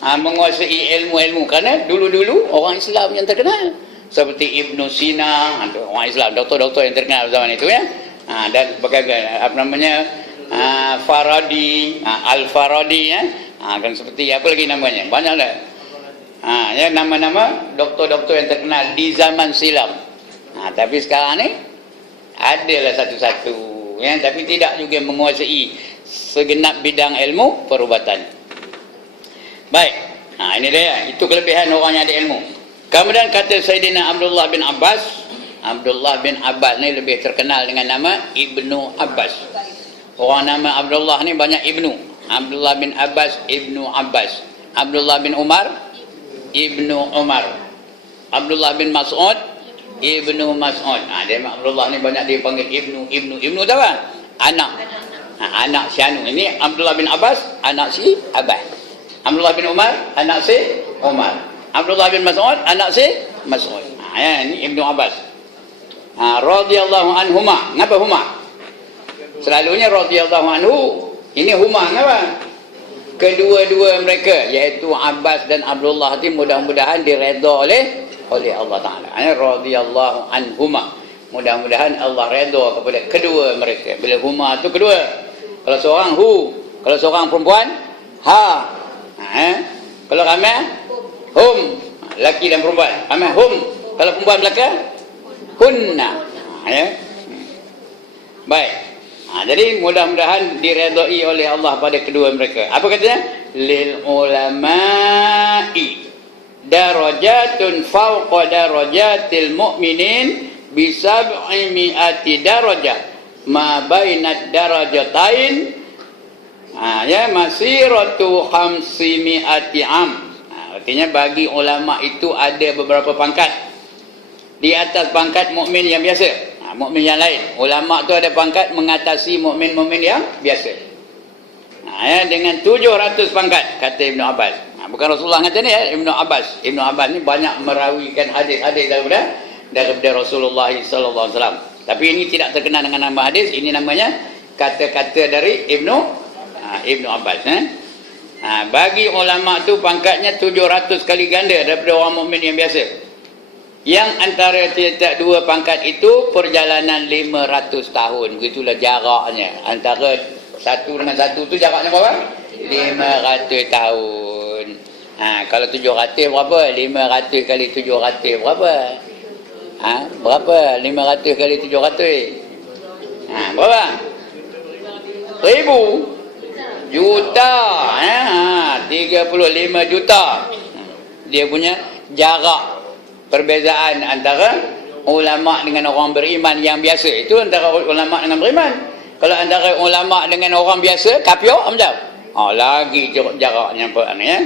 menguasai ilmu-ilmu. Kerana dulu-dulu orang Islam yang terkenal seperti Ibnu Sina, orang Islam, doktor-doktor yang terkenal zaman itu ya. Dan berbagai Farabi, Al-Farabi ya. Kan seperti apa lagi namanya? Banyak dah. Ya, nama-nama doktor-doktor yang terkenal di zaman silam. Tapi sekarang ni adalah satu-satu ya, tapi tidak juga menguasai segenap bidang ilmu perubatan. Baik. Ini dia, itu kelebihan orang yang ada ilmu. Kemudian kata Sayyidina Abdullah bin Abbas, Abdullah bin Abbas ni lebih terkenal dengan nama Ibnu Abbas. Orang nama Abdullah ni banyak Ibnu. Abdullah bin Abbas, Ibnu Abbas. Abdullah bin Umar, Ibnu Umar. Abdullah bin Mas'ud, Ibnu Mas'ud. Dia Abdullah ni banyak dipanggil Ibnu tahu kan? Anak. Anak si anu. Ini Abdullah bin Abbas, anak si Abbas. Abdullah bin Umar, anak si Umar. Abdullah bin Mas'ud, anak si Mas'ud. Ini Ibnu Abbas. Radhiyallahu anhuma. Ngapa huma? Selalunya radhiyallahu anhu. Ini huma ngapa? Kedua-dua mereka, iaitu Abbas dan Abdullah itu mudah-mudahan diredha oleh Allah Ta'ala. Radhiyallahu anhuma. Mudah-mudahan Allah redha kepada kedua mereka. Bila huma itu kedua. Kalau seorang hu, kalau seorang perempuan ha. Kalau ramai hum, laki dan perempuan. Ramai hum. Kalau perempuan belaka hunna. Baik. Jadi mudah-mudahan diredai oleh Allah pada kedua mereka. Apa katanya? Lil ulama'i darajatun fawqa darajatil mu'minin bisab'i mi'ati darajah ma bainad darajatain masiratu khamsi mi'ati am. Artinya bagi ulama itu ada beberapa pangkat di atas pangkat mukmin yang biasa. Mukmin yang lain, ulama tu ada pangkat mengatasi mukmin-mukmin yang biasa. Dengan 700 pangkat kata Ibnu Abbas. Bukan Rasulullah kata ni ya, Ibnu Abbas. Ibnu Abbas ni banyak merawikan hadis-hadis daripada Rasulullah sallallahu alaihi wasallam. Tapi ini tidak terkenal dengan nama hadis, ini namanya kata-kata dari Ibnu Abbas. Bagi ulama tu pangkatnya 700 kali ganda daripada orang mukmin yang biasa. Yang antara tiap-tiap dua pangkat itu perjalanan 500 tahun. Begitulah jaraknya. Antara satu dengan satu tu jaraknya berapa? 500 tahun. Kalau 700 berapa? 500 kali 700 berapa? Berapa? 500 kali 700? Berapa? 1000 juta. 35 juta. Dia punya jarak. Perbezaan antara ulama dengan orang beriman yang biasa. Itu antara ulama dengan beriman. Kalau antara ulama dengan orang biasa, kafir macam? Lagi jaraknya ya.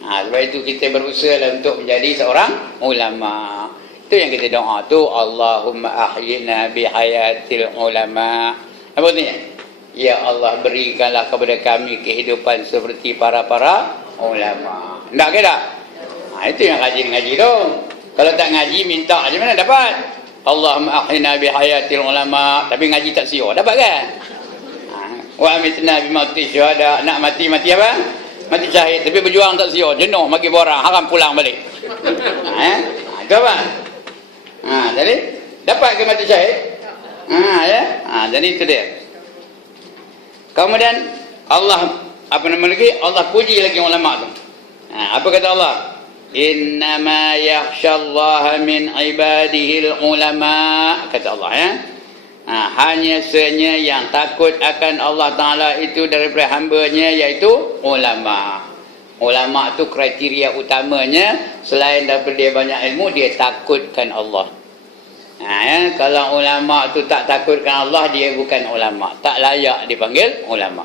Sebab itu kita berusaha untuk menjadi seorang ulama. Itu yang kita doa tu, Allahumma ahyina bihayatil ulama. Apa artinya? Ya Allah, berikanlah kepada kami kehidupan seperti para-para ulama. Tak ke tak? Itu yang ngaji tu. Kalau tak ngaji, minta je mana dapat? Allahumma ahyina bihayatil ulama. Tapi ngaji tak siur, dapat kan? Wa amitna bimauti syuhada. Nak mati apa? Mati syahid. Tapi berjuang tak siur, jenuh, bagi borang, haram pulang balik. Itu apa? Jadi dapat ke mati syahid? Jadi itu dia. Kemudian Allah Allah puji lagi ulama tu. Apa kata Allah? Innama yakhshallaha min ibadihil ulama, kata Allah ya. Hanya sahaja yang takut akan Allah Ta'ala itu daripada hambanya, iaitu ulama. Ulama tu kriteria utamanya, selain daripada dia banyak ilmu, dia takutkan Allah. Kalau ulama tu tak takutkan Allah, dia bukan ulama, tak layak dipanggil ulama.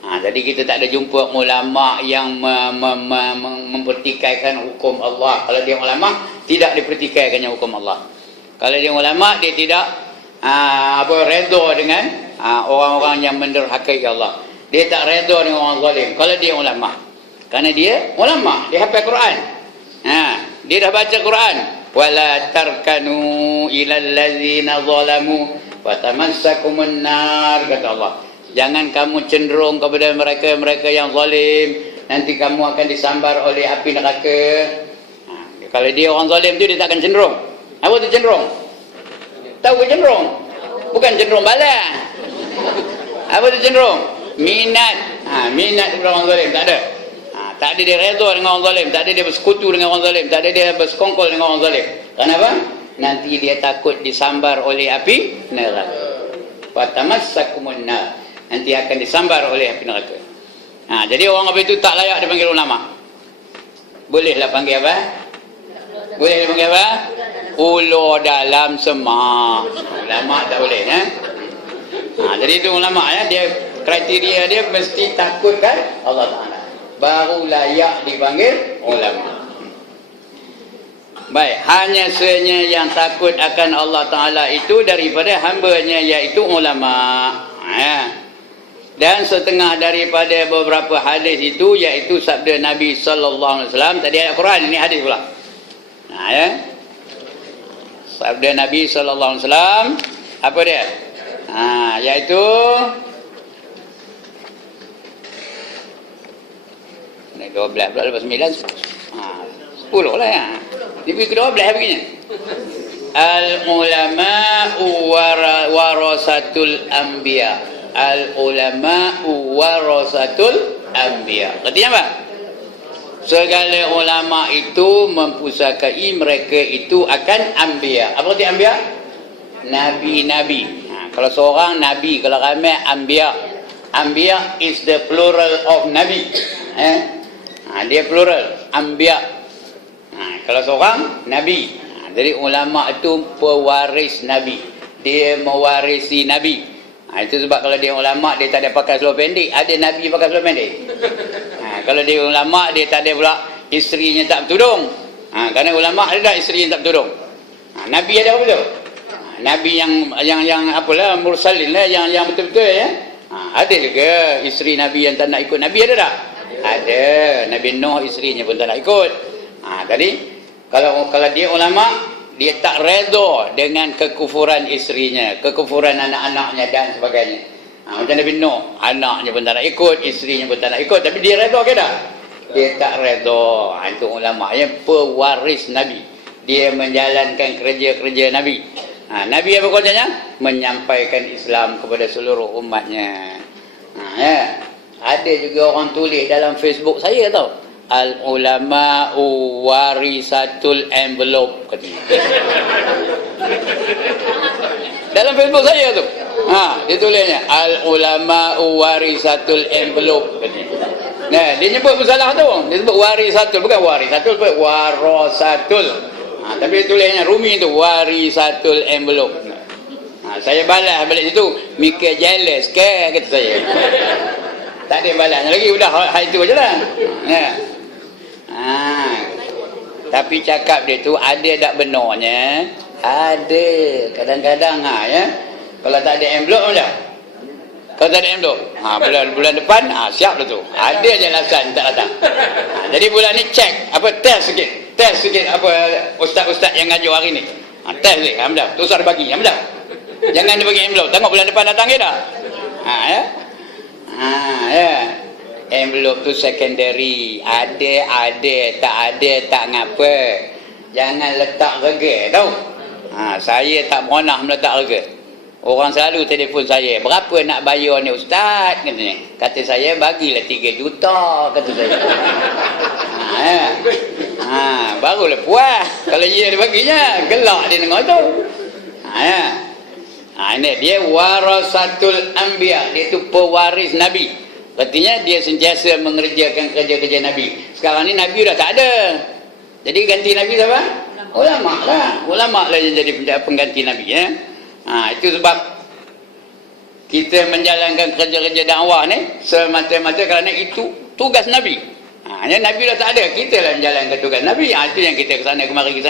Jadi kita tak ada jumpa ulama yang mempertikaikan hukum Allah. Kalau dia ulama, tidak dipertikaikannya hukum Allah. Kalau dia ulama, dia tidak redha dengan orang-orang yang menderhakai Allah. Dia tak redha dengan orang zalim kalau dia ulama. Kerana dia ulama, dia hafal Quran. Dia dah baca Quran. Wala tarkanu ilal ladzina zalamu fatamassakumun nar, kata Allah. Jangan kamu cenderung kepada mereka-mereka yang zalim. nanti kamu akan disambar oleh api neraka. Kalau dia orang zalim tu, dia tak akan cenderung. Apa tu cenderung? Tahu ke cenderung? Bukan cenderung bala. Apa tu cenderung? Minat. Minat kepada orang zalim tak ada. Tak ada dia redha dengan orang zalim, tak ada dia bersekutu dengan orang zalim, tak ada dia bersekongkol dengan orang zalim. Kenapa? Nanti dia takut disambar oleh api neraka. Fatamassakumun nar. Nanti akan disambar oleh api neraka. Jadi orang apa itu tak layak dipanggil ulama. Bolehlah panggil apa? Boleh dipanggil apa? Ulo dalam semak. Ulama tak boleh ya. Jadi itu ulama ya, dia kriteria dia mesti takutkan Allah Taala. Baru layak dipanggil ulama. Baik, hanya sahaja yang takut akan Allah Ta'ala itu daripada hamba-Nya, iaitu ulama. Dan setengah daripada beberapa hadis itu, iaitu sabda Nabi sallallahu alaihi wasallam. Tadi ayat Quran, ini hadis pula. Sabda Nabi sallallahu alaihi wasallam, apa dia? Iaitu 12 pula lepas 9 10 lah ya. Lebih ke 12 begini. Al ulama'u warasatul anbiya. Al ulama'u warasatul anbiya. Artinya apa? Segala ulama itu mempusakai mereka itu akan anbiya. Apa arti anbiya? Nabi-nabi. Kalau seorang nabi, kalau ramai anbiya. Anbiya is the plural of nabi. Dia plural, anbiya. Kalau seorang nabi. Jadi ulama itu pewaris nabi. Dia mewarisi nabi. Itu sebab kalau dia ulama, dia tak ada pakai seluar pendek. Ada nabi pakai seluar pendek. Kalau dia ulama, dia tak ada pula isterinya tak bertudung. Kerana ulama ada tak isteri yang tak bertudung. Nabi ada apa betul? Nabi yang apalah, mursalin lah, yang betul-betul ya. Ada juga isteri nabi yang tak nak ikut nabi, ada tak? Ada. Nabi Nuh isterinya pun tak nak ikut. Tadi kalau dia ulama, dia tak redha dengan kekufuran isterinya, kekufuran anak-anaknya dan sebagainya. Macam Nabi Nuh, anaknya pun tak nak ikut, isterinya pun tak nak ikut, tapi dia redha ke tak? Dia tak redha. Itu ulama yang pewaris nabi. Dia menjalankan kerja-kerja nabi. Nabi apa kerjanya? Menyampaikan Islam kepada seluruh umatnya. Ada juga orang tulis dalam Facebook saya tau, al ulama'u warisatul envelope katanya. Dalam Facebook saya tu. Dia tulisnya al ulama'u warisatul envelope katanya. Nah, dia nyebut pun salah tu. Dia sebut warisatul, bukan warisatul, warasatul. Tapi dia tulisnya Rumi tu warisatul envelope. Saya balas balik situ, Mika jealous ke kata saya. Tak ada balasnya lagi, udah hal itu aja lah. Tapi cakap dia tu ada tak benarnya? Ada. Kadang-kadang ya. Kalau tak ada envelope macam. Kalau tak ada envelope, bulan depan siap dah tu. Ada je alasan tak datang. Jadi bulan ni cek, test sikit apa ustaz-ustaz yang ngajar hari ni. Test sikit, alhamdulillah. Tu usah bagi, alhamdulillah. Jangan dia bagi envelope. Tengok bulan depan datang ke tak? Ya. Envelope tu secondary. Ada, tak ada, tak ngapa. Jangan letak rega tau. Saya tak pernah meletak rega. Orang selalu telefon saya, berapa nak bayar ni ustaz katanya. Kata saya, bagilah 3 juta kata saya. Barulah puas. Kalau dia baginya, gelak dia dengar tu. Ini dia warasatul anbiya. Dia tu pewaris nabi. Artinya dia sentiasa mengerjakan kerja-kerja nabi. Sekarang ni nabi dah tak ada. Jadi ganti nabi siapa? Ulama lah. Ulama lah yang jadi pengganti nabi ya. Itu sebab kita menjalankan kerja-kerja dakwah ni semata-mata kerana itu tugas nabi. Nabi dah tak ada, kita lah menjalankan tugas nabi. Itu yang kita kesana kemari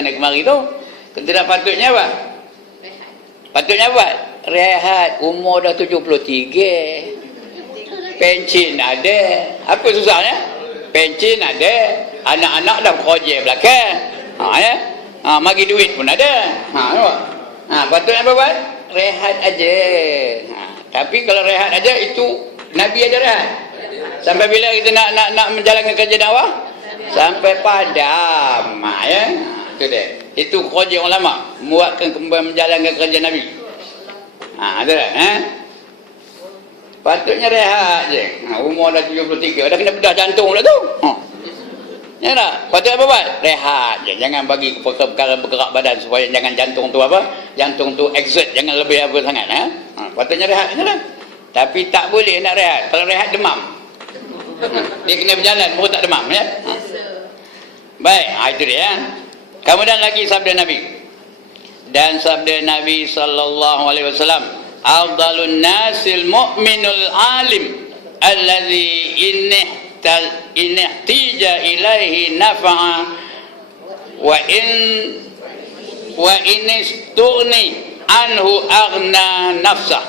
tu. Kita dah patutnya apa? Patutnya apa? Rehat. Umur dah 73. Pencin ada. Apa susahnya? Pencin ada. Anak-anak dah bekerja belakang. Bagi duit pun ada. Patutnya apa buat? Rehat aja. Tapi kalau rehat aja itu Nabi ada rehat. Sampai bila kita nak menjalankan kerja dakwah? Sampai padam. Ya. Itu dia. Itu kerja ulama, buatkan menjalankan kerja Nabi. Ada tak? Patutnya rehat je. Umur dah 73, dah kena bedah jantung pula tu. Ya tak? Patut apa buat? Rehat je. Jangan bagi perkara bergerak badan supaya jangan jantung tu apa? Jantung tu exert, jangan lebih apa sangat. Patutnya rehat je lah. Tapi tak boleh nak rehat. Kalau rehat demam. Dia kena berjalan baru tak demam ya. Baik, itu dia. Kemudian lagi sabda Nabi. Dan sabda Nabi sallallahu alaihi wasallam, afdalun nasil mu'minul alim allazi ihtija ilaihi nafa'a wa in istughni anhu aghna nafsah.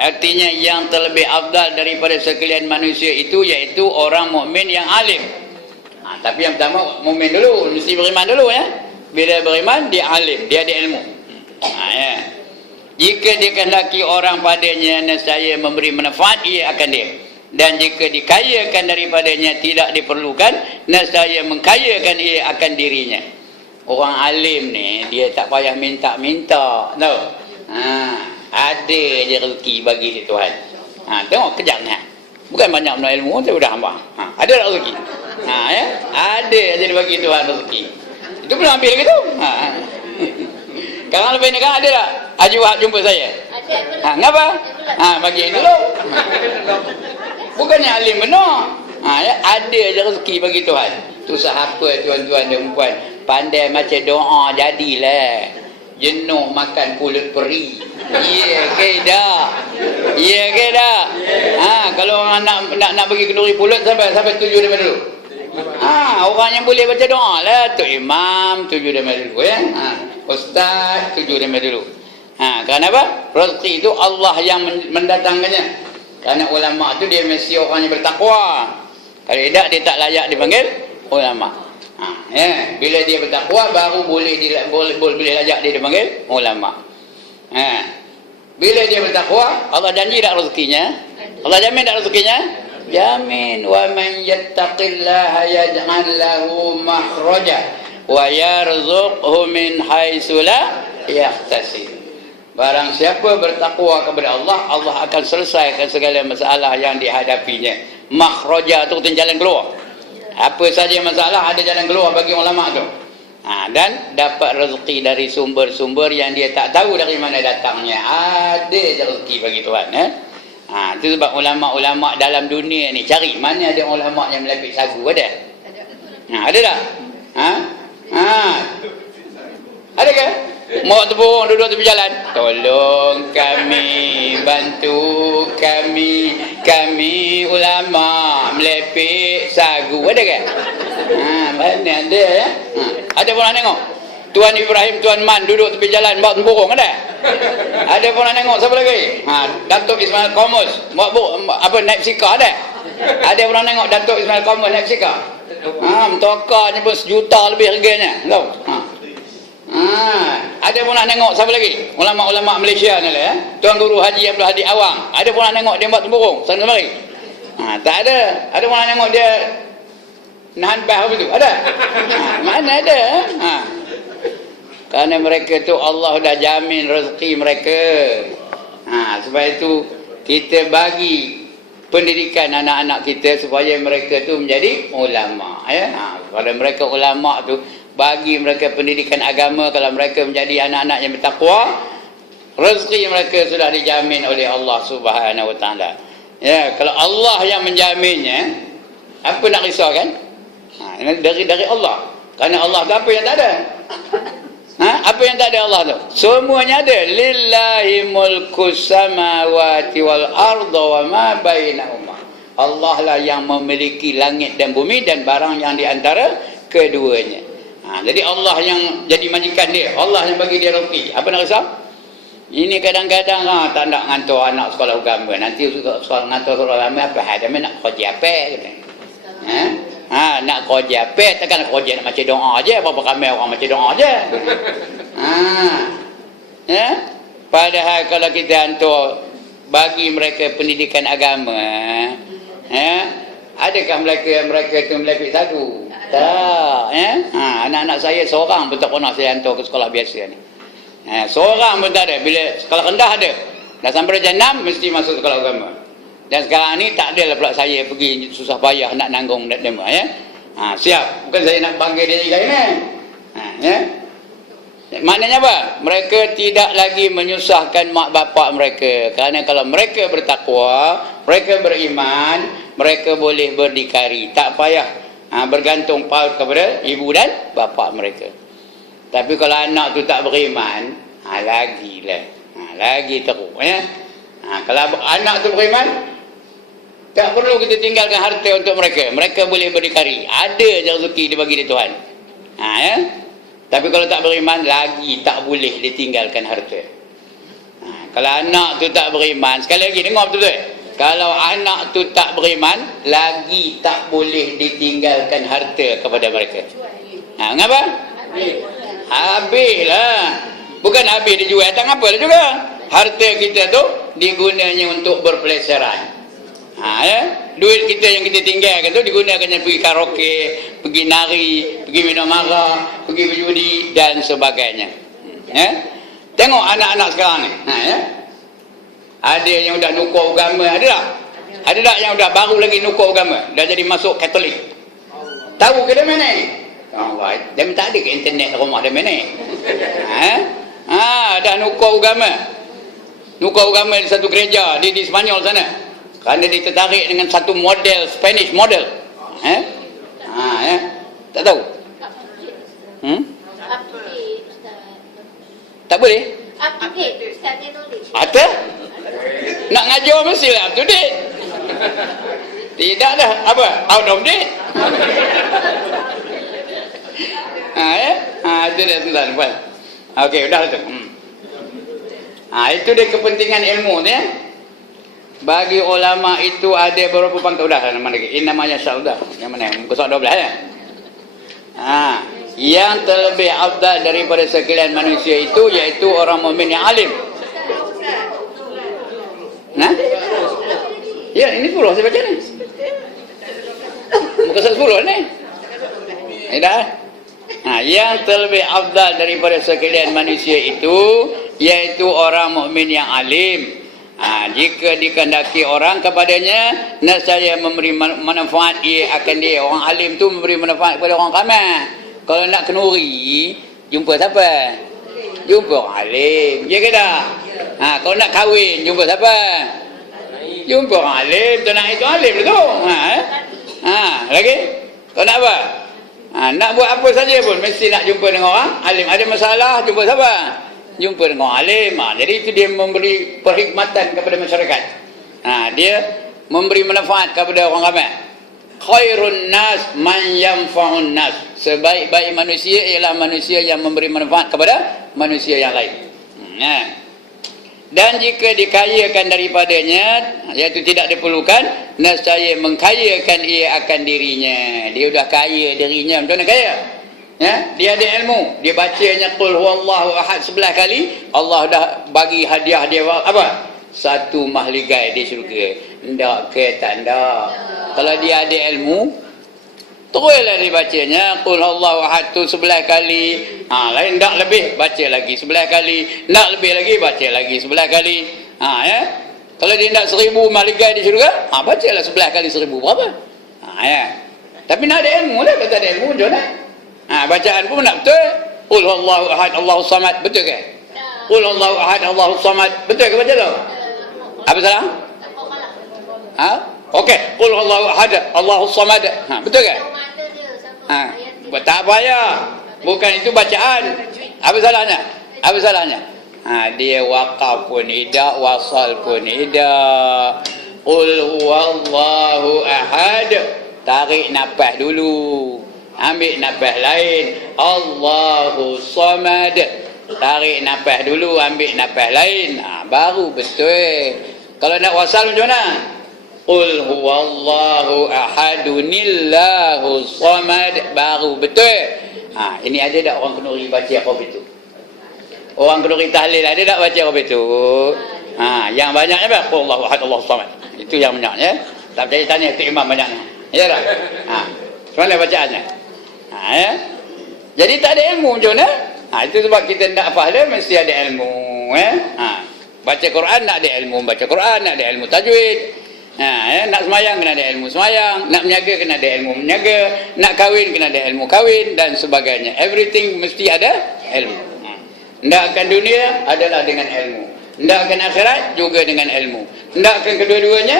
Artinya yang terlebih afdal daripada sekalian manusia itu iaitu orang mukmin yang alim. Tapi yang pertama mukmin dulu, mesti beriman dulu ya. Bila beriman dia alim, dia ada ilmu. Ya. Jika dikehendaki orang padanya nescaya memberi manfaat, ia akan dia. Dan jika dikayakan daripadanya tidak diperlukan, nescaya mengkayakan ia akan dirinya. Orang alim ni dia tak payah minta-minta. Tahu? Ada je rezeki bagi dia Tuhan. Tengok kejap ni. Bukan banyak benda ilmu tu dah hamba. Ada tak rezeki? Ya? Ada je dia bagi Tuhan rezeki. Itu belum ambil lagi tu. Sekarang lebih ni kan ada tak? Haji Wahab jumpa saya. Ngapa? Bagi dulu. Bukannya alim benar. Ya? Ada je rezeki bagi Tuhan. Tu siapa tuan-tuan dan puan, pandai macam doa jadilah. Jenuh makan kulit peri. Ya ke dah? Ya ke dah? Kalau orang nak bagi kenduri pulut sampai tuju dia dulu. Orang yang boleh baca doa lah. Tok Imam tuju dia dulu ya. Ustaz tuju dia dulu. Kerana apa? Rezeki itu Allah yang mendatangkannya. Kerana ulama tu dia mesti orang yang bertakwa. Kalau tidak dia tak layak dipanggil ulama. Ya, bila dia bertakwa baru boleh layak dia dipanggil ulama. Bila dia bertakwa, Allah janji tak rezekinya? Allah jamin tak rezekinya? Jamin. Wa man yattaqillaha yaj'al lahu makhraja wa yarzuqhu min haitsu la yahtasib. Barang siapa bertakwa kepada Allah, Allah akan selesaikan segala masalah yang dihadapinya. Makhraja tu jalan keluar. Apa saja masalah ada jalan keluar bagi ulama tu. Dan dapat rezeki dari sumber-sumber yang dia tak tahu dari mana datangnya. Ada rezeki bagi Tuhan. Itu sebab ulama-ulama dalam dunia ni cari mana ada ulama yang melepit sagu. Ada? Ada tak? Ada ke? Mau tepung duduk tepi jalan. Tolong kami, bantu kami ulama melepit sagu. Ada ke? Mana ada ya? Ada pun nak tengok Tuan Ibrahim, Tuan Man duduk tepi jalan bawa tempurung. Ada? Ada pun nak tengok siapa lagi? Datuk Ismail Qamus naik psika. Ada? Ada pun nak tengok Datuk Ismail Qamus naik psika. Mentokanya pun 1 juta lebih harganya. Tahu? Ada pun nak tengok siapa lagi? Ulama-ulama Malaysia ni lah ya. Tuan Guru Haji Abdul Hadi Awang. Ada pun nak tengok dia buat tempurung sana kemari. Tak ada. Ada pun nak tengok dia nahan bah apa tu? Ada? Mana ada? Kerana mereka tu Allah dah jamin rezeki mereka. Sebab itu kita bagi pendidikan anak-anak kita supaya mereka tu menjadi ulama ya. Kalau mereka ulama tu bagi mereka pendidikan agama, kalau mereka menjadi anak-anak yang bertakwa, rezeki mereka sudah dijamin oleh Allah Subhanahu Wa Taala. Ya, kalau Allah yang menjaminnya, apa nak risau kan? Dari Allah. Kerana Allah tu apa yang tak ada? Apa yang tak ada Allah tu? Semuanya ada. Lillahi mulku samawati wal arda wa ma bainahuma. Allah lah yang memiliki langit dan bumi dan barang yang di antara keduanya. Jadi Allah yang jadi majikan dia. Allah yang bagi dia rezeki. Apa nak risau? Ini kadang-kadang tak nak ngantor anak sekolah agama. Nanti sekolah ngantor sekolah agama apa hal? Dia nak kerja apa? Nak kerja apa? Takkan nak kerja nak macam doa je. Berapa ramai orang macam doa je. Ya? Padahal kalau kita hantar bagi mereka pendidikan agama, Adakah mereka itu melepit sagu? Tak, ya. Anak-anak saya seorang pun tak pernah saya hantar ke sekolah biasa ni. Seorang pun tak ada. Bila sekolah rendah ada. Dah sampai darjah 6 mesti masuk sekolah agama. Dan sekarang ni tak ada lah pula saya pergi susah payah nak nanggung demo, ya. Siap. Bukan saya nak bangga diri saya ni. Ya. Maknanya apa? Mereka tidak lagi menyusahkan mak bapak mereka. Kerana kalau mereka bertakwa, mereka beriman, mereka boleh berdikari. Tak payah bergantung paut kepada ibu dan bapa mereka. Tapi kalau anak tu tak beriman, lagilah. Lagi teruk, ya. Kalau anak tu beriman, tak perlu kita tinggalkan harta untuk mereka. Mereka boleh berdikari. Ada je rezeki dibagi oleh Tuhan. Ya. Tapi kalau tak beriman, lagi tak boleh ditinggalkan harta. Kalau anak tu tak beriman, sekali lagi dengar betul-betul. Kalau anak tu tak beriman, lagi tak boleh ditinggalkan harta kepada mereka. Mengapa? Habislah. Bukan habis dijual, tak apalah juga. Harta kita tu digunanya untuk berpeleseran. Ya? Duit kita yang kita tinggalkan tu digunakannya pergi karaoke, pergi nari, pergi minum arak, pergi berjudi dan sebagainya. Ya? Tengok anak-anak sekarang ni. Ya? Ada yang dah nukar agama, ada tak? Ada tak yang dah baru lagi nukar agama, dah jadi masuk Katolik? Tahu ke dia mana? Dia tak ada ke internet rumah dia mana? Dah nukar agama. Nukar agama di satu gereja di Spanyol sana. Kerana dia tertarik dengan satu model, Spanish model. Ya? Tak tahu? Tak boleh? Up to date, Ustaznya tulis. Ada? Nak ngajar mestilah up to date. Tidak dah. Apa? Out of date. Ya? Itu dia tuan-tuan. Okey, dah tu. Itu dia kepentingan ilmu tu, ya. Bagi ulama itu ada beberapa pangkat. Dah nama lagi. Ini namanya syaudah. Yang mana? Muka surat 12, ya. Yang terlebih afdal daripada sekalian manusia itu iaitu orang mukmin yang alim. Ya, ini 10 saya baca ni. Muka surat 10 ni. Dah. Yang terlebih afdal daripada sekalian manusia itu iaitu orang mukmin yang alim. Jika dikehendaki orang kepadanya, nescaya memberi manfaat ia akan dia. Orang alim tu memberi manfaat kepada orang ramai. Kalau nak kenuri, jumpa siapa? Jumpa orang alim. Ya ke tak? Kalau nak kahwin, jumpa siapa? Jumpa orang alim. Tu nak itu alim tu. Lagi? Kau nak apa? Nak buat apa saja pun mesti nak jumpa dengan orang alim. Ada masalah, jumpa siapa? Jumpa dengan orang alim. Jadi itu dia memberi perkhidmatan kepada masyarakat. Dia memberi manfaat kepada orang ramai. Khairun nas man yanfa'un nas. Sebaik-baik manusia ialah manusia yang memberi manfaat kepada manusia yang lain. Dan jika dikayakan daripadanya, iaitu tidak diperlukan, nescaya mengkayakan ia akan dirinya. Dia sudah kaya dirinya. Macam mana kaya? Ya, dia ada ilmu. Dia bacanya qul huwallahu ahad 11 kali, Allah dah bagi hadiah dia apa? Satu mahligai di syurga. Ndak ke tak ndak. Kalau dia ada ilmu, teruslah dibacanya qul huwallahu ahad tu 11 kali. Lain ndak lebih, baca lagi 11 kali. Ndak lebih lagi, baca lagi 11 kali. Ya. Kalau dia ndak 1000 mahligai di syurga, bacalah 11 kali 1000 berapa? Ya. Tapi nak ada ilmu lah, kata ada ilmu je nak. Bacaan pun nak betul. Qul huwallahu ahad Allahus samad, betul ke? Qul huwallahu ahad Allahus samad, betul ke baca tu? Apa salah? Okey, qul huwallahu ahad Allahus samad. Betul ke? Tak payah. Bukan itu bacaan. Apa salahnya? Apa salahnya? Dia waqaf pun tidak, wasal pun tidak. Qul huwallahu ahad. Tarik nafas dulu. Ambil nafas lain. Allahu samad. Tarik nafas dulu, ambil nafas lain. Baru betul. Kalau nak wasal macam mana? Qul huwallahu ahadunillahu samad. Baru betul. Ini ada tak orang kenduri baca apa itu? Orang kenduri tahlil ada tak baca apa itu? Yang banyaknya apa? Qul huwallahu ahad Allahu samad. Itu yang banyaknya. Tak percaya tanya tu imam banyaknya. Ya tak? Mana bacaannya? Ya. Jadi tak ada ilmu macam mana? Itu sebab kita nak faham mesti ada ilmu. Baca Quran nak ada ilmu baca Quran, nak ada ilmu tajwid. Nak semayang kena ada ilmu semayang, nak menjaga kena ada ilmu menjaga, nak kahwin kena ada ilmu kahwin dan sebagainya. Everything mesti ada ilmu. Hendakkan dunia adalah dengan ilmu. Hendakkan akhirat juga dengan ilmu. Hendakkan kedua-duanya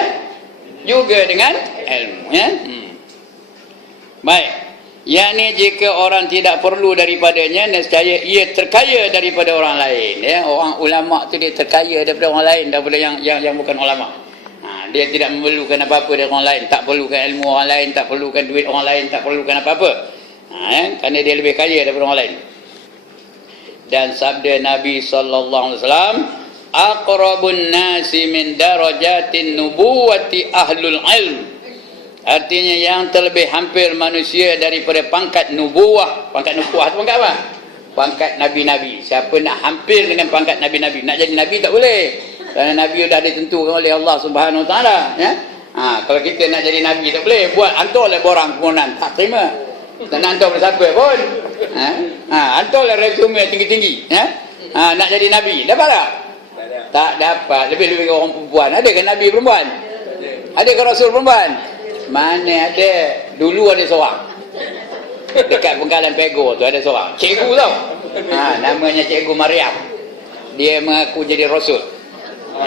juga dengan ilmu. Ya? Baik. Yang ni jika orang tidak perlu daripadanya, nescaya ia terkaya daripada orang lain. Ya? Orang ulama tu dia terkaya daripada orang lain, daripada yang bukan ulama. Dia tidak memerlukan apa-apa dari orang lain, tak perlukan ilmu orang lain, tak perlukan duit orang lain, tak perlukan apa-apa. Kerana dia lebih kaya daripada orang lain. Dan sabda Nabi sallallahu alaihi wasallam, aqrabun nasi min darajatin nubuwati ahlul ilm. Artinya yang terlebih hampir manusia daripada pangkat nubuwah. Pangkat nubuwah tu pangkat apa? Pangkat nabi-nabi. Siapa nak hampir dengan pangkat nabi-nabi, nak jadi nabi tak boleh. Kerana nabi dah ditentukan oleh Allah Subhanahu Wa Taala, ya. Kalau kita nak jadi nabi tak boleh. Buat hantarlah borang kemonan, tak terima. Dan hantar pada siapa pun. Hantarlah resume tinggi-tinggi, ya. Nak jadi nabi, dapat tak? Tak dapat. Lebih-lebih orang perempuan. Ada ke nabi perempuan? Ada ke rasul perempuan? Mana ada. Dulu ada seorang. Dekat Penggalan Pego tu ada seorang. Cikgu tau. Namanya Cikgu Maryam. Dia mengaku jadi rasul.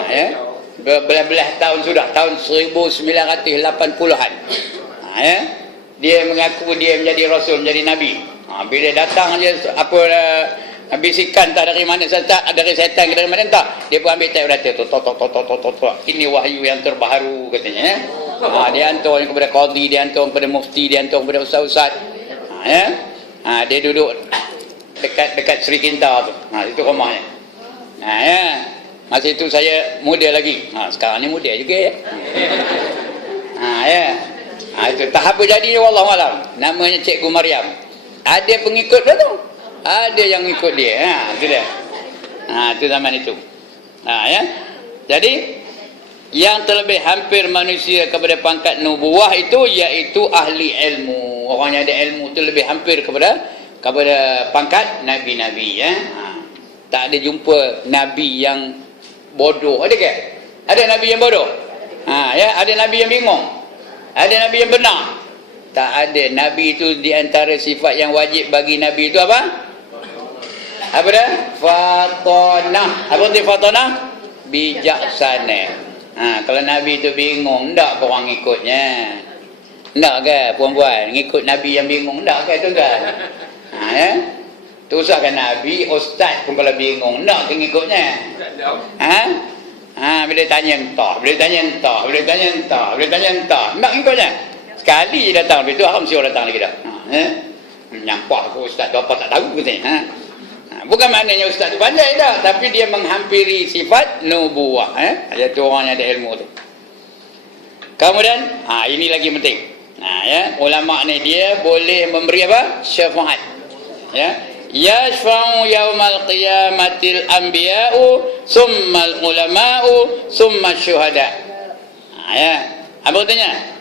Ya. Berbelah-belah tahun sudah. Tahun 1980-an. Ya. Dia mengaku dia menjadi rasul, menjadi nabi. Bila datang je bisikan tak dari mana saja, dari setan ke dari mana entah, dia pun ambil typewriter tu, ini wahyu yang terbaru katanya. Dia hantar kepada qadi, dia hantar kepada mufti, dia hantar kepada ustaz-ustaz. Dia duduk dekat Sri Kinta tu. Itu rumahnya. Masa itu saya muda lagi. Sekarang ni muda juga ya. Itu tahap jadi wallahualam. Namanya Cikgu Maryam. Ada pengikut dia tu. Ada yang ikut dia. Itu dia. Itu zaman itu. Ya. Jadi yang terlebih hampir manusia kepada pangkat nubuwah itu iaitu ahli ilmu. Orang yang ada ilmu itu lebih hampir kepada pangkat nabi-nabi, ya. Tak ada jumpa nabi yang bodoh, ada ke? Ada nabi yang bodoh? Ya, ada nabi yang bingung. Ada nabi yang benar. Tak ada. Nabi itu di antara sifat yang wajib bagi nabi itu apa? Apa dah? Fatonah. Apa itu fatonah? Bijaksana. Kalau nabi itu bingung, tak orang ikutnya. Tak ke puan-puan? Ngikut nabi yang bingung, tak ke tuan-tuan? Ya? Tu usahkan nabi, ustaz pun kalau bingung, tak ke ngikutnya? Bila tanya entah, bila tanya entah, bila tanya entah, bila tanya entah, nak ngikutnya? Sekali je datang, lepas tu haram siapa datang lagi dah. Menyampah ke ustaz tu apa tak tahu katanya. Bukan maknanya ustaz tu pandai dah, tapi dia menghampiri sifat nubuwah. Ada tu orang yang ada ilmu tu. Kemudian, ini lagi penting. Ya, ulama ni dia boleh memberi apa? Syafaat. Ya. Yashfa'u yaumal qiyamatil anbiya'u summal ulama'u summa syuhada. Ya. Apa katanya?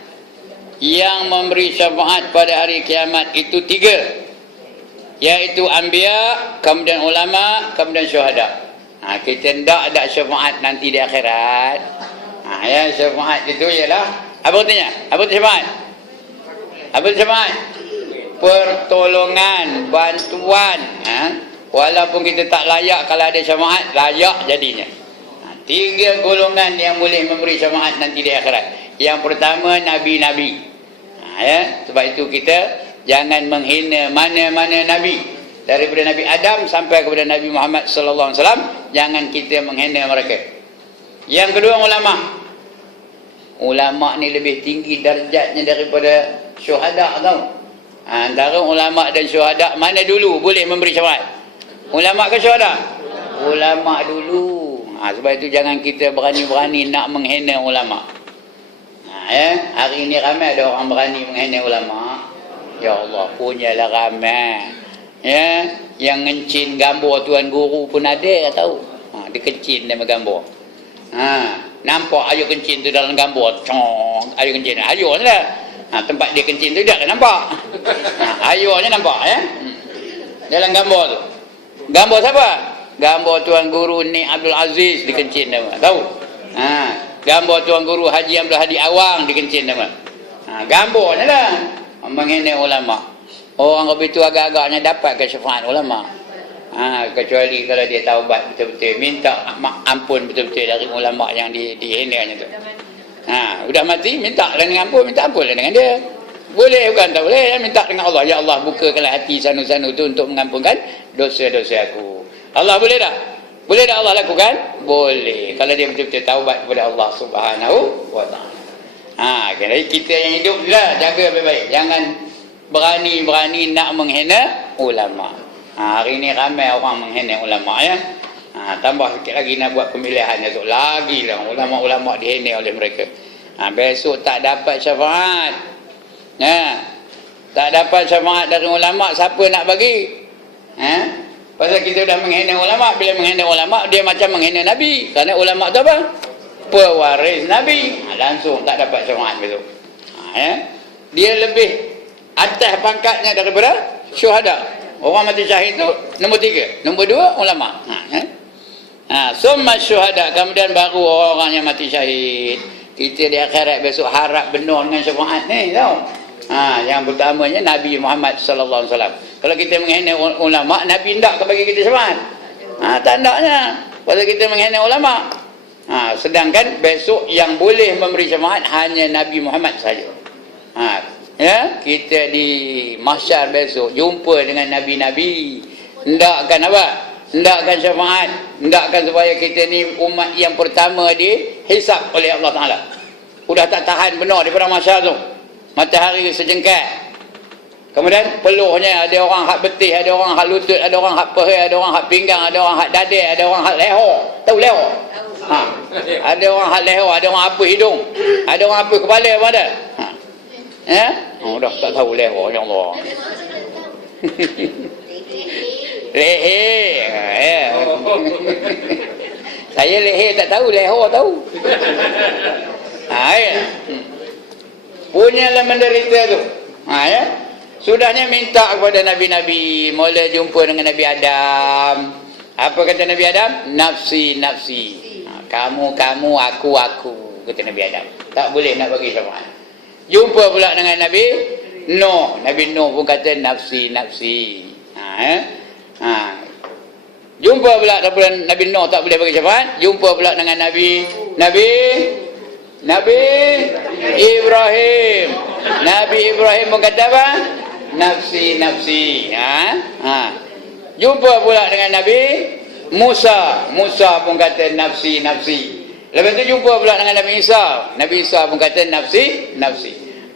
Yang memberi syafaat pada hari kiamat itu 3. Iaitu anbiya, kemudian ulama, kemudian syuhada. Kita tidak ada syafaat nanti di akhirat. Ya, syafaat itu ialah apa katanya? Apa itu syafaat? Apa itu syafaat? Pertolongan, bantuan. Walaupun kita tak layak, kalau ada syafaat, layak jadinya. 3 golongan yang boleh memberi syafaat nanti di akhirat. Yang pertama, nabi-nabi. Ya, sebab itu kita jangan menghina mana-mana nabi. Daripada Nabi Adam sampai kepada Nabi Muhammad sallallahu alaihi wasallam, jangan kita menghina mereka. Yang kedua, ulama. Ulama ni lebih tinggi darjatnya daripada syuhada tau. Antara ulama dan syuhada, mana dulu boleh memberi syafaat? Ulama ke syuhada? Ulama dulu. Sebab itu jangan kita berani-berani nak menghina ulama. Ya, hari ini ramai ada orang berani menghina ulama. Ya Allah, punyalah ramai. Ya, yang ngencin gambar tuan guru pun ada, tahu. Dia kencin dia gambar. Nampak ayu kencin tu dalam gambar. Cong, ayu kencin. Ayu lah. Tempat dia kencing tu dia nampak. Ayuhnya nampak ya. Dalam gambar tu. Gambar siapa? Gambar Tuan Guru Nik Abdul Aziz di Kencing nama. Tahu? Gambar Tuan Guru Haji Abdul Hadi Awang di Kencing nama. Gambarnya lah. Menghina ulama. Orang begitu agak-agaknya dapat syafaat ulama. Kecuali kalau dia taubat betul-betul, minta ampun betul-betul dari ulama yang dihinanya tu. Udah mati, minta dengan ampun, minta ampun dengan dia. Boleh bukan tak boleh, minta dengan Allah. Ya Allah, bukakanlah hati sanu-sanu tu untuk mengampunkan dosa-dosa aku. Allah boleh tak? Boleh tak Allah lakukan? Boleh. Kalau dia betul-betul taubat kepada Allah Subhanahu wa taala. Jadi kita yang hidup lah, jaga baik-baik. Jangan berani-berani nak menghina ulama. Hari ni ramai orang menghina ulama ya. Tambah sikit lagi nak buat pemilihan esok lagi lah ulama-ulama dihina oleh mereka. Besok tak dapat syafaat. Tak dapat syafaat dari ulama, siapa nak bagi? Pasal kita dah menghina ulama. Bila menghina ulama, dia macam menghina Nabi. Kerana ulama tu apa? Pewaris Nabi. Langsung tak dapat syafaat besok. Dia lebih atas pangkatnya daripada syuhada. Orang mati syahid tu nombor 3. Nombor 2 ulama. Summa syuhada, kemudian baru orang yang mati syahid. Kita di akhirat besok harap benar dengan syafaat ni tahu. Yang pertamanya Nabi Muhammad sallallahu alaihi wasallam. Kalau kita menghina ulama, Nabi hendak ke bagi kita syafaat? Tak hendaknya. Pasal kita menghina ulama. Sedangkan besok yang boleh memberi syafaat hanya Nabi Muhammad saja. Kita di mahsyar besok jumpa dengan nabi-nabi, hendakkan apa? Hendakkan syafaat, hendakkan supaya kita ni umat yang pertama dihisap oleh Allah Taala. Sudah tak tahan benar di padang mahsyar tu. Matahari sejengkat. Kemudian peluhnya ada orang hak betih, ada orang hak lutut, ada orang hak peha, ada orang hak pinggang, ada orang hak dadai, ada orang hak leher. Tahu leher? Ada orang hak leher, ada orang apa hidung, ada orang apa kepala apa ada? Dah tak tahu leher, ya Allah. Leher. Saya leher tak tahu, leher tahu. Punyalah menderita tu. Sudahnya minta kepada Nabi-Nabi, mula jumpa dengan Nabi Adam. Apa kata Nabi Adam? Nafsi, nafsi. Kamu, aku, kata Nabi Adam. Tak boleh nak bagi syafaat. Jumpa pula dengan Nabi Nuh. Nabi Nuh pun kata nafsi, nafsi. Jumpa pula dengan Nabi Nuh tak boleh bagi syafaat. Jumpa pula dengan Nabi Ibrahim. Nabi Ibrahim pun kata apa? Nafsi, nafsi. Jumpa pula dengan Nabi Musa. Musa pun kata nafsi, nafsi. Lepas tu jumpa pula dengan Nabi Isa. Nabi Isa pun kata nafsi, nafsi.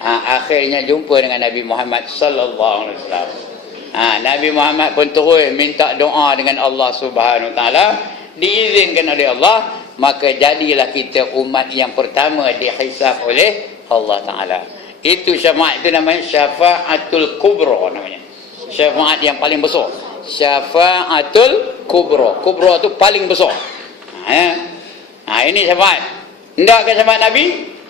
Akhirnya jumpa dengan Nabi Muhammad sallallahu alaihi wasallam. Nabi Muhammad pun terus minta doa dengan Allah Subhanahu wa taala, diizinkan oleh Allah, maka jadilah kita umat yang pertama dihisab oleh Allah Taala. Itu syafaat, itu namanya syafaatul kubra namanya. Syafaat yang paling besar. Syafaatul kubra. Kubra tu paling besar. Ini syafaat. Hendakkah syafaat Nabi?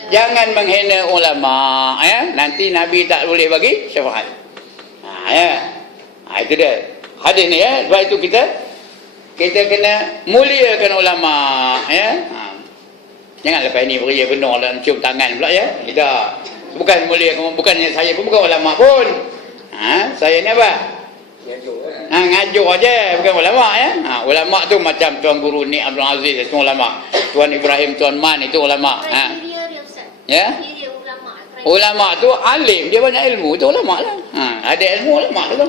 Jangan menghina ulama, nanti Nabi tak boleh bagi syafaat. Itu dia. Hadis ni sebab itu kita kena muliakan ulama, Jangan lepas ini beria benar dan cium tangan pula Tidak. Bukan muliakan, bukannya saya pun bukan ulama pun. Saya ni apa? Ngajuk aja, bukan ulama Ulama tu macam Tuan Guru Nik Abdul Aziz itu ulama. Tuan Ibrahim Tuan Man itu ulama. Ulama tu alim, dia banyak ilmu, itu ulama lah. Ada ilmu ulama tu.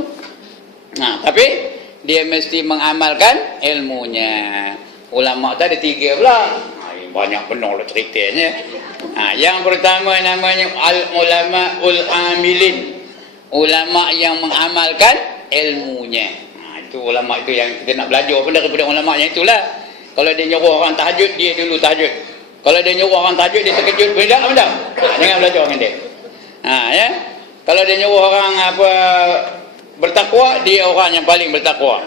Tapi dia mesti mengamalkan ilmunya. Ulama tu ada 3 pula. Banyak benar lah ceritanya. Yang pertama namanya al-ulama ul-amilin. Ulama yang mengamalkan ilmunya. Itu ulama itu yang kita nak belajar pun daripada ulama yang itulah. Kalau dia nyuruh orang tahajud, dia dulu tahajud. Kalau dia nyuruh orang tahajud, dia terkejut. Beda tak? Jangan belajar dengan dia. Kalau dia nyuruh orang bertakwa, dia orang yang paling bertakwa.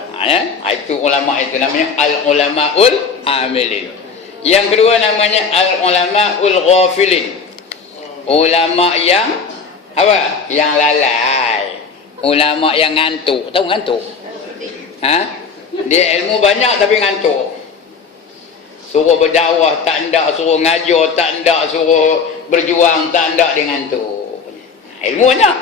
Itu ulama, itu namanya al-ulamaul amilin. Yang kedua namanya al-ulamaul ghafilin. Ulama yang Apa? Yang lalai. Ulama yang ngantuk. Tahu ngantuk? Dia ilmu banyak tapi ngantuk. Suruh berdakwah tak ndak, suruh ngajar tak ndak, suruh berjuang tak ndak, dia ngantuk. Ilmu banyak.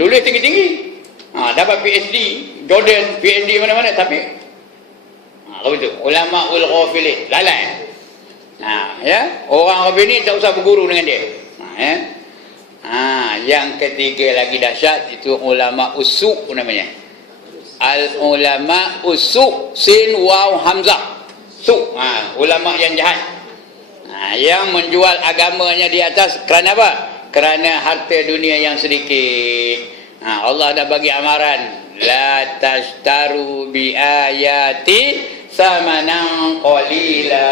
Lulus tinggi-tinggi. Dapat PhD, Jordan, PhD mana-mana tapi begitu. Ulama ul ghafilin, lalai. Ya, orang Rabi ni tak usah berguru dengan dia. Yang ketiga lagi dahsyat itu ulama usuk namanya. Al ulama usuk, sin waw hamzah. Su, ulama yang jahat. Yang menjual agamanya di atas kerana apa? Kerana harta dunia yang sedikit. Allah dah bagi amaran, la tashtaru bi ayati samanan qalila.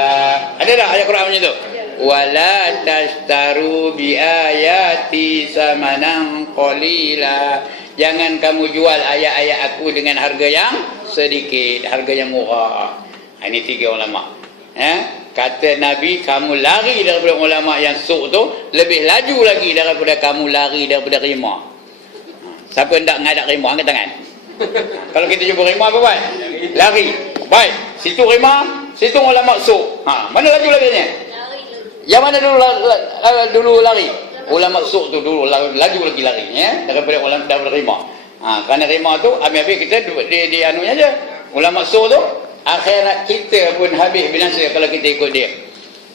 Ada tak ayat Quran macam tu? Wala tashtaru bi ayati samanan qalila. Jangan kamu jual ayat-ayat aku dengan harga yang sedikit, harga yang murah. Ini tiga ulama. Kata Nabi, kamu lari daripada ulama yang suk tu lebih laju lagi daripada kamu lari daripada rimah. Siapa hendak ngadak rimah, angkat tangan. Kalau kita jumpa rimah apa buat? Lari. Baik, situ rimah, situ ulama suk. Mana laju laginya? Yang mana dulu lari? Ulama suk tu dulu laju lagi lari, daripada ulama daripada rimah. Kerana rimah tu habis-habis kita di anunya aja. Ulama suk tu akhirat kita pun habis binasa kalau kita ikut dia.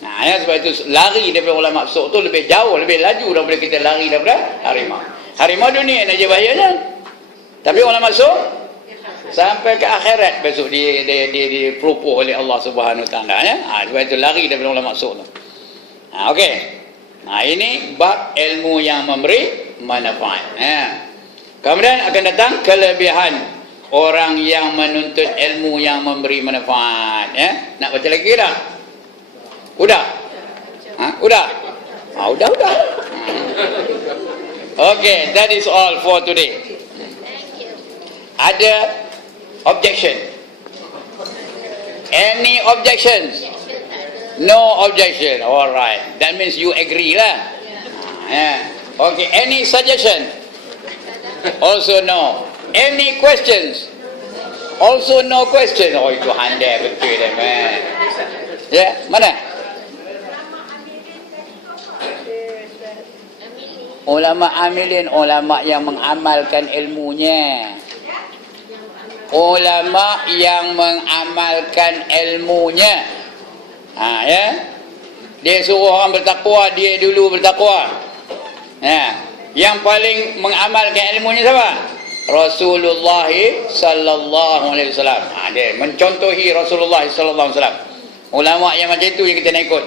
Sebab itu lari daripada ulama suk tu lebih jauh, lebih laju daripada kita lari daripada harimau. Harimau dunia aja bahayanya. Tapi ulama suk sampai ke akhirat besok dipelupuh oleh Allah Subhanahu Wa Taala, ya. Sebab itu lari daripada ulama suk tu. Okey. Ini bab ilmu yang memberi manfaat. Kemudian akan datang kelebihan orang yang menuntut ilmu yang memberi manfaat. Nak baca lagi tak? Udah? Udah? Udah. Okay, that is all for today. Ada objection? Any objections? No objection. Alright. That means you agree lah. Okay, any suggestion? Also no. Any questions? Also no question. Oh, itu handai betul dah, man. Ya, mana? Ulama amilin, ulama yang mengamalkan ilmunya. Ulama yang mengamalkan ilmunya. Ya. Dia suruh orang bertakwa, dia dulu bertakwa. Yang paling mengamalkan ilmunya siapa? Rasulullah sallallahu alaihi wasallam. Dia mencontohi Rasulullah sallallahu alaihi wasallam. Ulama yang macam itu yang kita nak ikut.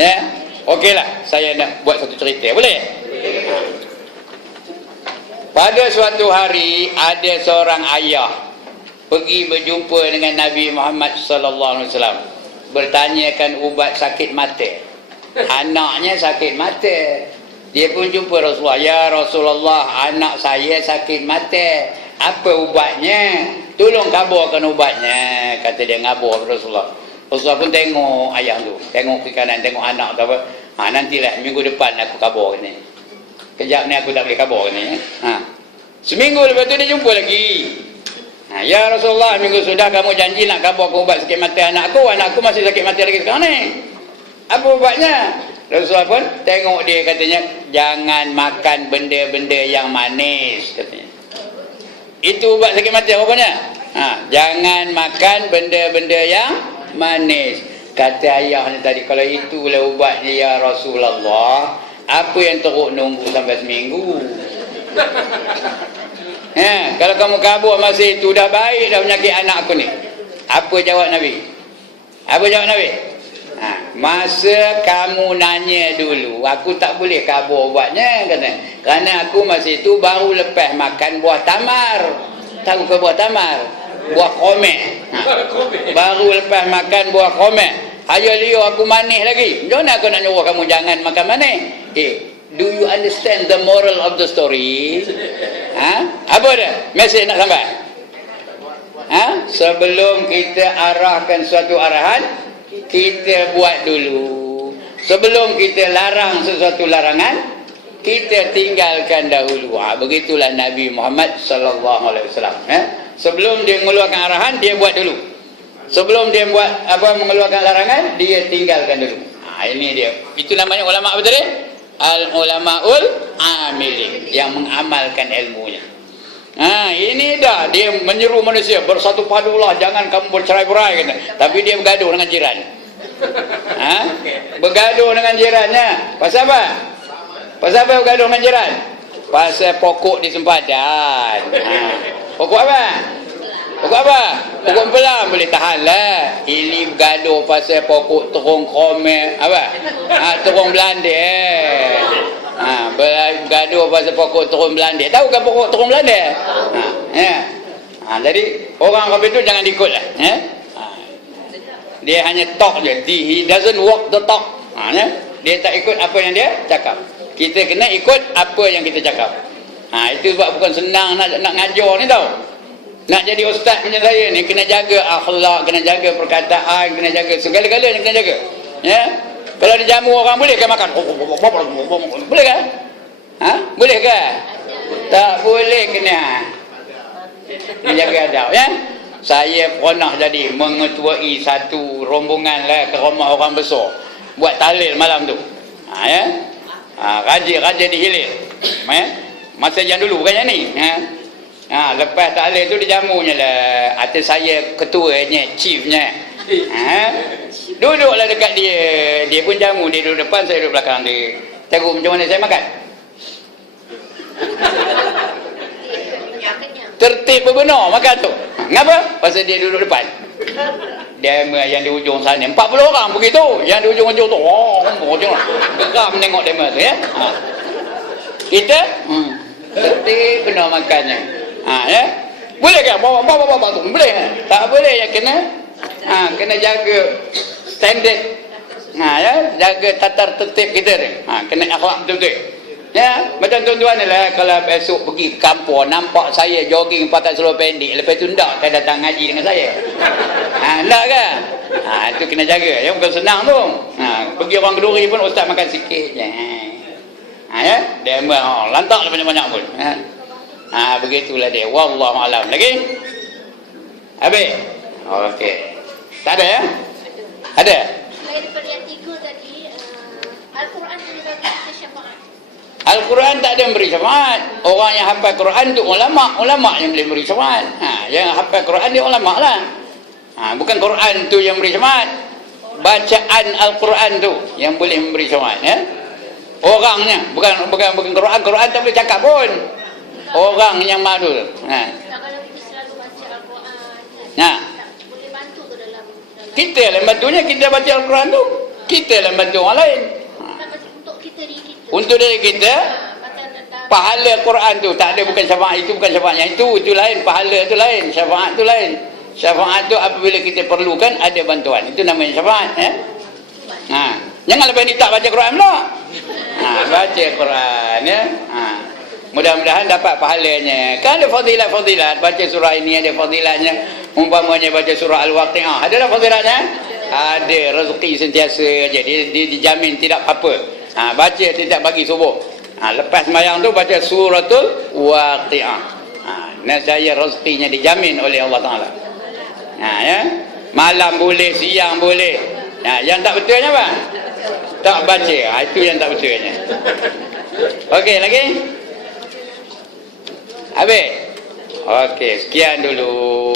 Ya. Okeylah, saya nak buat satu cerita. Boleh? Pada suatu hari ada seorang ayah pergi berjumpa dengan Nabi Muhammad sallallahu alaihi wasallam, bertanyakan ubat sakit mata. Anaknya sakit mata. Dia pun jumpa Rasulullah. Ya Rasulullah, anak saya sakit mata. Apa ubatnya? Tolong kabarkan ubatnya. Kata dia, ngabur Rasulullah. Rasulullah pun tengok ayah tu. Tengok ke kanan, tengok anak tu apa. Nantilah minggu depan aku kabar ni. Kejap ni aku tak boleh kabar ni. Seminggu lepas tu dia jumpa lagi. Ya Rasulullah, minggu sudah kamu janji nak kabarkan ubat sakit mata anakku masih sakit mata lagi sekarang ni. Apa ubatnya? Rasulullah pun tengok dia, katanya, jangan makan benda-benda yang manis, katanya. Itu ubat sakit mata rupanya. Jangan makan benda-benda yang manis. Kata ayahnya tadi, kalau itulah ubatnya ya Rasulullah, apa yang teruk nunggu sampai seminggu? Kalau kamu kabur masa itu, dah baik dah penyakit anak aku ni. Apa jawab Nabi? Apa jawab Nabi? Masa kamu nanya dulu, aku tak boleh kabur ubatnya, kata. Kerana aku masa itu baru lepas makan buah tamar. Tahu ke buah tamar? Buah kromek. Baru lepas makan buah kromek. Ayo liu aku manis lagi. Macam mana aku nak nyuruh kamu jangan makan manis? Do you understand the moral of the story? Apa dia? Mesej nak sampai? Sebelum kita arahkan suatu arahan, kita buat dulu. Sebelum kita larang sesuatu larangan, kita tinggalkan dahulu. Begitulah Nabi Muhammad sallallahu alaihi wasallam. Sebelum dia mengeluarkan arahan, dia buat dulu. Sebelum dia buat mengeluarkan larangan, dia tinggalkan dulu. Ini dia. Itu namanya ulama apa tadi? Al-ulamaul amilin, yang mengamalkan ilmunya. Ini dah dia menyeru manusia bersatu padulah, jangan kamu bercerai-berai kata. Tapi dia bergaduh dengan jiran. Bergaduh dengan jirannya. Pasal apa? Pasal apa bergaduh dengan jiran? Pasal pokok di sempadan. Pokok apa? Pokok apa? Pokok pelam boleh tahan lah. Ini bergaduh pasal pokok terung kromek apa? Terung Belanda. Bergaduh pasal pokok terung Belanda. Tahu kan pokok terung Belanda? Jadi orang kafir itu jangan ikut lah. Dia hanya talk je. He doesn't walk the talk. Dia tak ikut apa yang dia cakap. Kita kena ikut apa yang kita cakap. Itu sebab bukan senang nak ngajar ni tau. Nak jadi ustaz macam saya ni kena jaga akhlak, kena jaga perkataan, kena jaga segala-galanya kena jaga. Ya. Kalau dijamu orang boleh ke makan? Boleh ke? Boleh ke? Tak boleh kena. Menjaga adab ya. Saya pernah jadi mengetuai satu rombongan lah ke rumah orang besar. Buat tahlil malam tu. Ya. Raja dihilir. Ya. Masa yang dulu bukan yang ni. Lepas tahlil tu dijamunya lah. Atas saya ketuanya, chiefnya. Duduklah dekat dia. Dia pun jamu, dia duduk depan, saya duduk belakang dia. Tahu macam mana saya makan? Tertib benar makan tu. Kenapa? Pasal dia duduk depan. Dia yang di ujung sana 40 orang begitu. Yang di ujung-ujung tu geram tengok demo tu ya. Kita tertib benar makannya. Ya. Boleh ke? Bawa tu. Boleh ke? Tak boleh ya, kena jaga standard. Ya, jaga tatar tertib kita ni. Kena akhlak betul-betul. Ya, macam tuan-tuan ni lah, kalau besok pergi kampung nampak saya jogging pakai seluar pendek, lepas tu ndak saya datang ngaji dengan saya. Ndak ke? Itu kena jaga. Ya, bukan senang tu. Pergi orang Keduri pun ustaz makan sikit je. Ya, dia lantak banyak-banyak pun. Begitulah dia. Wallahu alam. Lagi? Habis? Okey. Tak ada ya? Ada? Daripada yang 3 tadi, Al-Quran boleh bagi kita syafaat. Al-Quran tak ada memberi syafaat. Orang yang hafal Quran tu ulama yang boleh memberi syafaat. Yang hafal Quran dia ulama lah. Bukan Quran tu yang memberi syafaat. Bacaan Al-Quran tu yang boleh memberi syafaat ya. Orangnya bukan Quran tak boleh cakap pun. Orang yang madu. Kalau kita selalu baca Al-Quran, boleh bantu ke dalam kita yang bantunya, kita baca Al-Quran tu. Kita yang bantu orang lain. Untuk kita diri kita. Untuk diri kita, pahala Quran tu tak ada, bukan syafaat itu, bukan syafaat yang itu lain, pahala tu lain, syafaat tu lain. Syafaat tu apabila kita perlukan ada bantuan, itu namanya syafaat ya. Jangan lepas ni tak baca Quran pula. Baca Quran ya. Mudah-mudahan dapat pahalanya. Kan ada fadilat-fadilat, baca surah ini ada fadilatnya. Umpamanya baca surah Al-Waqi'ah, adalah fadilatnya? Ada, rezeki sentiasa aja. Dia dijamin tidak apa-apa. Baca tidak bagi subuh. Lepas sembahyang tu baca suratul Waqi'ah. Nescaya rezekinya dijamin oleh Allah Taala. Ya. Malam boleh, siang boleh. Yang tak betulnya apa? Tak baca. Itu yang tak betulnya. Okey, lagi? Habis? Okey, sekian dulu.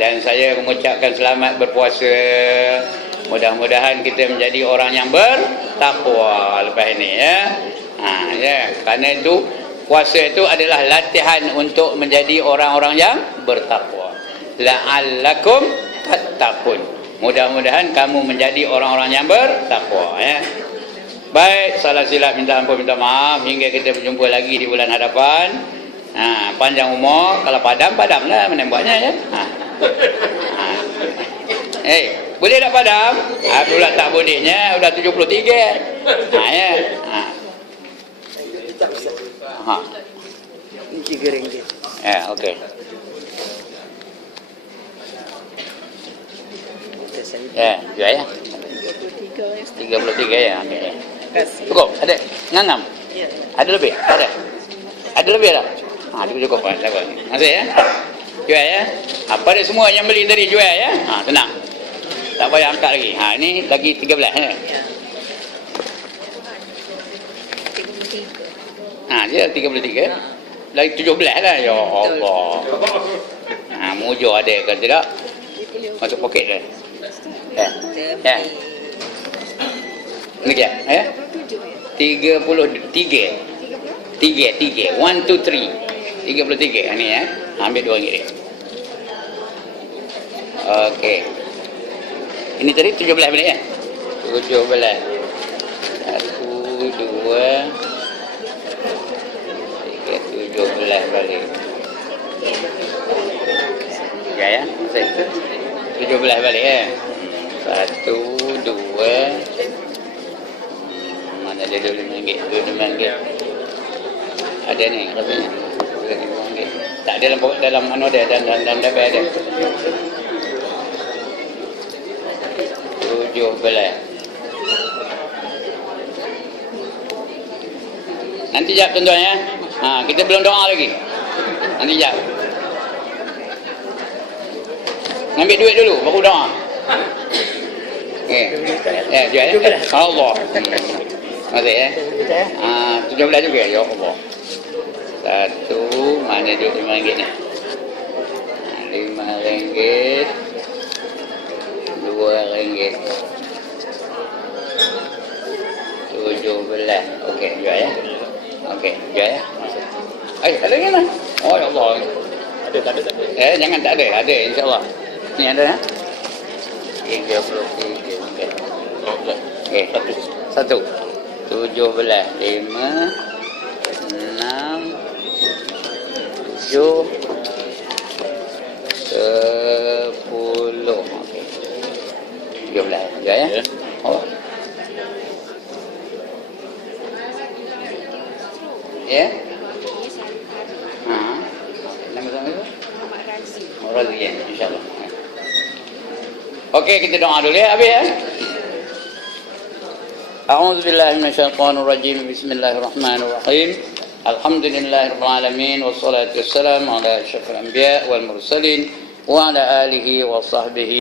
Dan saya mengucapkan selamat berpuasa. Mudah-mudahan kita menjadi orang yang bertakwa lepas ini ya. Ya, kerana itu puasa itu adalah latihan untuk menjadi orang-orang yang bertakwa. La'allakum tattaqun. Mudah-mudahan kamu menjadi orang-orang yang bertakwa ya. Baik, salah silap minta ampun, minta maaf. Hingga kita berjumpa lagi di bulan hadapan. Panjang umur, kalau padamlah menembaknya ya. Boleh tak padam? Pula tak bolehnya, sudah 73. Ya. Ini RM3. Ya, okey. Ya, jual ya. 33 ya. Okey. Cukup, ada. Ngangam. Ada lebih? Ada? Ada lebih tak? Cukup kan? Masih ya? Jual ya? Apa dia semua yang beli tadi jual ya? Tenang. Tak payah angkat lagi. Ini lagi 13 ya? Dia 33. Lagi 17 lah. Ya Allah. Mujur ada ke tidak? Masuk poket dia. Ya. Ini dia. 33. 1, 2, 3. 33. Ini ya. Ambil RM2 ni. Okey. Ini tadi 17 balik ya? 17. 1, 2, 3, 17 balik. Ya. 17 balik ya? 1, 2. Mana ada RM2? RM2. Ada ni katanya. RM5. Tak ada dalam mana dia dalam dapur ada. 17. Nanti jap tuan-tuan ya. Kita belum doa lagi. Nanti jap. Ambil duit dulu baru doa. Jual ya. Allah. Masih ya. 17 juga ya Allah. 1, mana duit RM5 ni? RM5. RM2. 17. Okey, jual ya. Okey, jual ya. Ada lagi mana? Oh ya Allah. Ada. Jangan tak ada. Ada insya-Allah. Ni ada ya. 33. Okey. 1. 17. 5. 6. 7. 10. Okey. 17. Jual ya. Oh. Ya. Nama sama itu? Muhammad Razi. Razi ya, insya-Allah. Okey, kita doa dulu ya, habis ya. A'udzu billahi minasyaitonir rajim. Bismillahirrahmanirrahim. Alhamdulillahirabbil alamin wassalatu wassalamu ala asyrafil anbiya wal mursalin wa ala alihi wa sahbihi